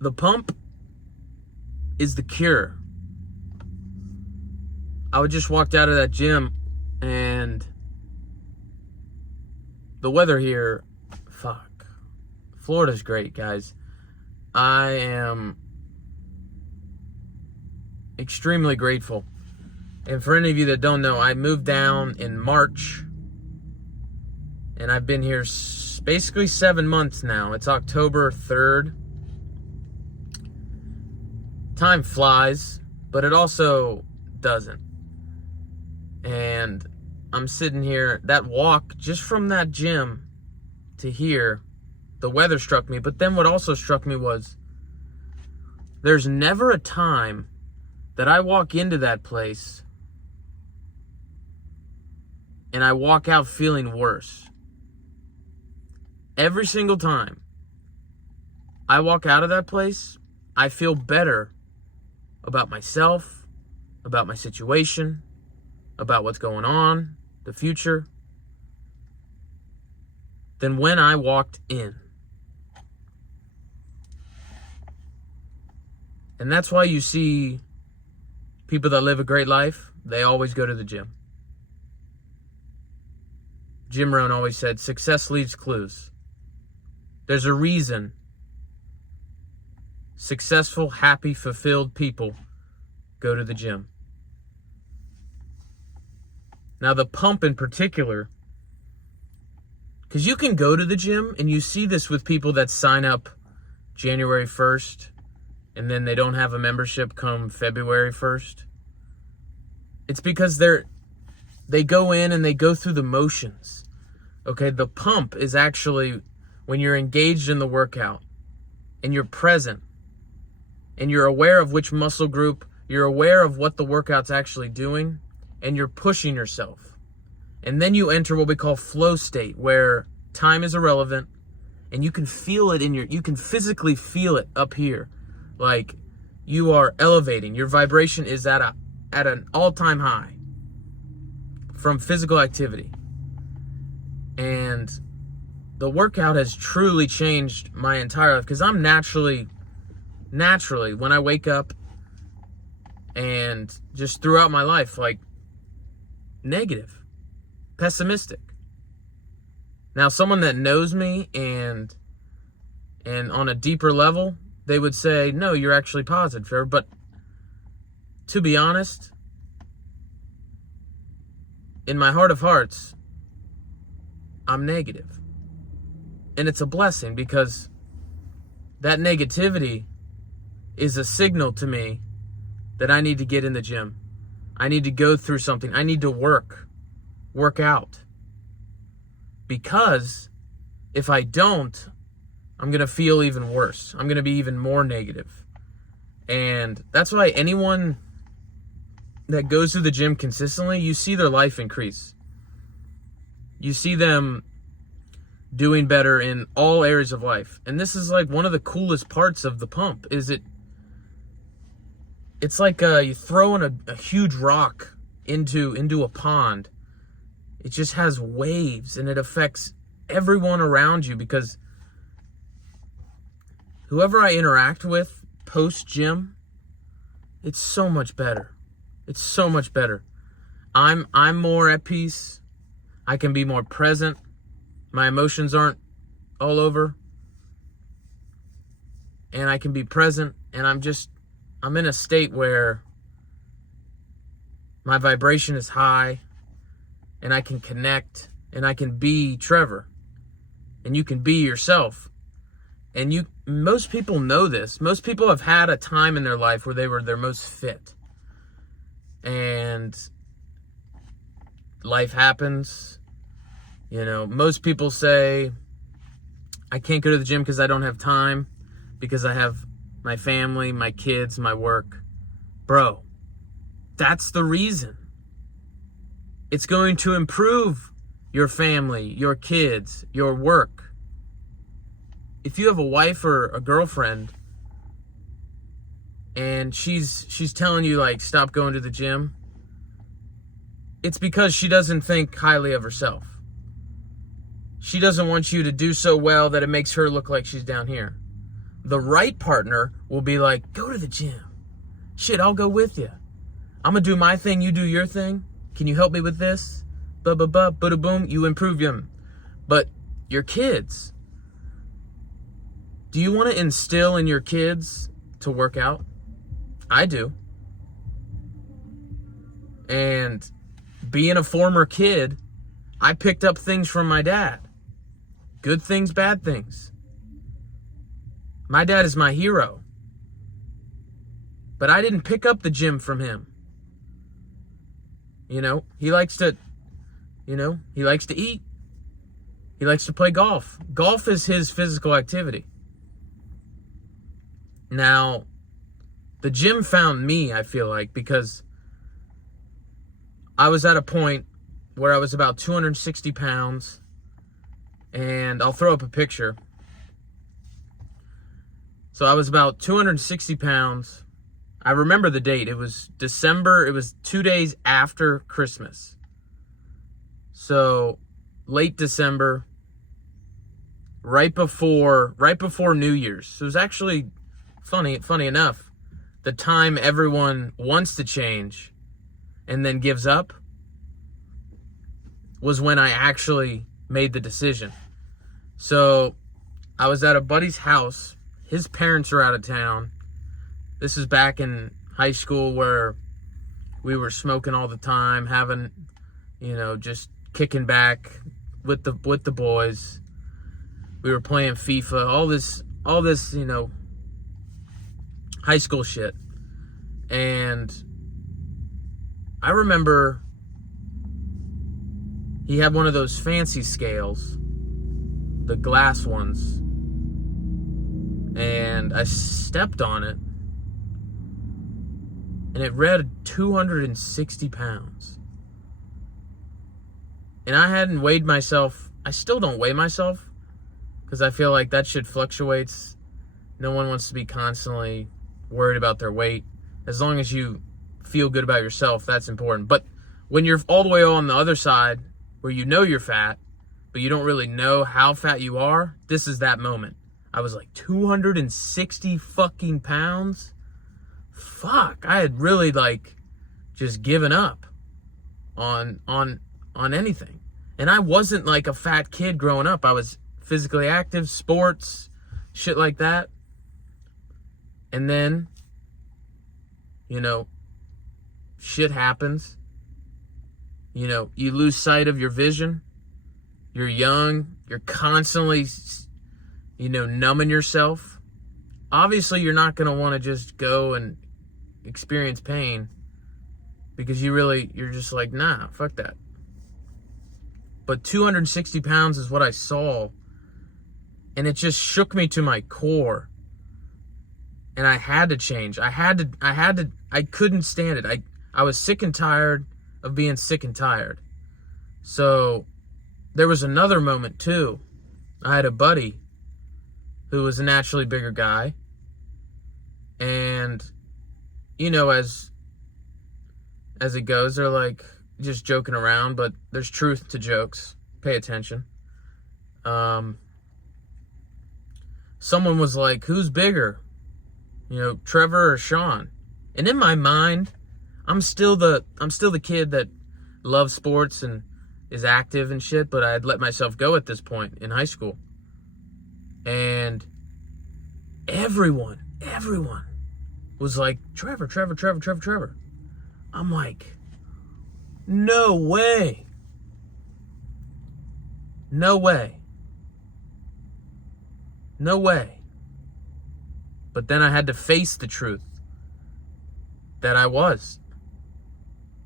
the pump is the cure. I would just walked out of that gym and the weather here, Florida's great, guys. I am extremely grateful. And for any of you that don't know, I moved down in March and I've been here basically 7 months now. It's October 3rd. Time flies, but it also doesn't. And I'm sitting here, that walk just from that gym to here, the weather struck me. But then what also struck me was there's never a time that I walk into that place and I walk out feeling worse. Every single time I walk out of that place, I feel better about myself, about my situation, about what's going on, the future, than when I walked in. And that's why you see people that live a great life, they always go to the gym. Jim Rohn always said, success leaves clues. There's a reason successful, happy, fulfilled people go to the gym. Now, the pump in particular, because you can go to the gym, and you see this with people that sign up January 1st, and then they don't have a membership come February 1st. It's because they go in and they go through the motions. Okay, the pump is actually when you're engaged in the workout, and you're present, and you're aware of which muscle group, you're aware of what the workout's actually doing, and you're pushing yourself. And then you enter what we call flow state, where time is irrelevant, and you can feel it you can physically feel it up here. Like you are elevating. Your vibration is at an all-time high from physical activity. And the workout has truly changed my entire life, because I'm naturally, when I wake up and just throughout my life, like, negative, pessimistic. Now, someone that knows me and on a deeper level, they would say, no, you're actually positive, Trevor. But to be honest, in my heart of hearts, I'm negative. And it's a blessing, because that negativity is a signal to me that I need to get in the gym. I need to go through something. I need to work out. Because if I don't, I'm going to feel even worse. I'm going to be even more negative. And that's why anyone that goes to the gym consistently, you see their life increase. You see them doing better in all areas of life. And this is like one of the coolest parts of the pump, is it's like you throwing a huge rock into a pond. It just has waves, and it affects everyone around you, because whoever I interact with post-gym, it's so much better. It's so much better. I'm more at peace. I can be more present. My emotions aren't all over. And I can be present, and I'm in a state where my vibration is high, and I can connect, and I can be Trevor, and you can be yourself. And most people know this. Most people have had a time in their life where they were their most fit. And life happens. You know, most people say, I can't go to the gym because I don't have time, because I have my family, my kids, my work. Bro, that's the reason. It's going to improve your family, your kids, your work. If you have a wife or a girlfriend and she's telling you, like, stop going to the gym, it's because she doesn't think highly of herself. She doesn't want you to do so well that it makes her look like she's down here. the right partner will be like, go to the gym. Shit, I'll go with you. I'm going to do my thing, you do your thing. Can you help me with this? Bada boom, you improve them. But your kids, do you want to instill in your kids to work out? I do. And being a former kid, I picked up things from my dad. Good things, bad things. My dad is my hero. But I didn't pick up the gym from him. You know, he likes to eat. He likes to play golf. Golf is his physical activity. Now, the gym found me, I feel like, because I was at a point where I was about 260 pounds, and I'll throw up a picture. So I was about 260 pounds. I remember the date. It was December. It was 2 days after Christmas. So late December, right before New Year's. So it was actually funny enough, the time everyone wants to change and then gives up was when I actually made the decision. So I was at a buddy's house. His parents are out of town. This is back in high school where we were smoking all the time, having, just kicking back with the boys. We were playing FIFA, all this, high school shit. And I remember he had one of those fancy scales, the glass ones, and I stepped on it, and it read 260 pounds. And I hadn't weighed myself. I still don't weigh myself, because I feel like that shit fluctuates. No one wants to be constantly worried about their weight. As long as you feel good about yourself, that's important. But when you're all the way on the other side, where you know you're fat, but you don't really know how fat you are, this is that moment. I was like 260 fucking pounds. Fuck, I had really just given up on anything. And I wasn't like a fat kid growing up. I was physically active, sports, shit like that. And then, shit happens. You lose sight of your vision. You're young. You're constantly, numbing yourself. Obviously, you're not going to want to just go and experience pain because you're just like, nah, fuck that. But 260 pounds is what I saw. And it just shook me to my core. And I had to change. I couldn't stand it. I was sick and tired of being sick and tired. So there was another moment too. I had a buddy who was a naturally bigger guy. And, as it goes, they're like just joking around, but there's truth to jokes. Pay attention. Someone was like, who's bigger? Trevor or Sean? And in my mind, I'm still the kid that loves sports and is active and shit, but I had let myself go at this point in high school. And everyone was like, Trevor. I'm like, no way. But then I had to face the truth that I was.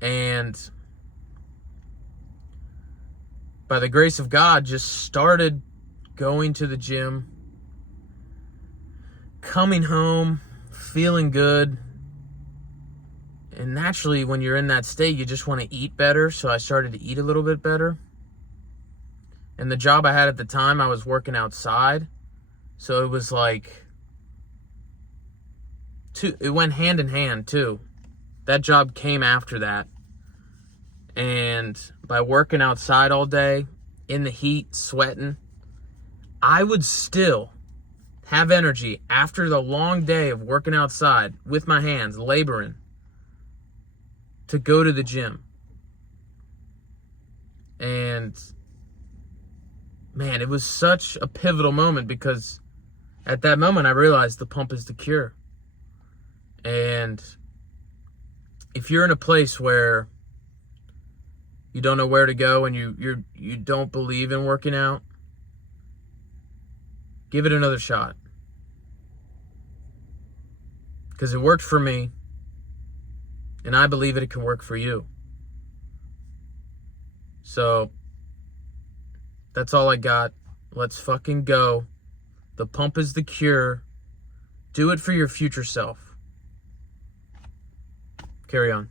And by the grace of God, just started going to the gym, coming home, feeling good. And naturally, when you're in that state, you just want to eat better. So I started to eat a little bit better. And the job I had at the time, I was working outside. So it was like, it went hand in hand too. That job came after that. And by working outside all day, in the heat, sweating, I would still have energy after the long day of working outside with my hands, laboring, to go to the gym. And man, it was such a pivotal moment, because at that moment I realized the pump is the cure. And if you're in a place where you don't know where to go and you don't believe in working out, give it another shot. Because it worked for me, and I believe it can work for you. So that's all I got. Let's fucking go. The pump is the cure. Do it for your future self. Carry on.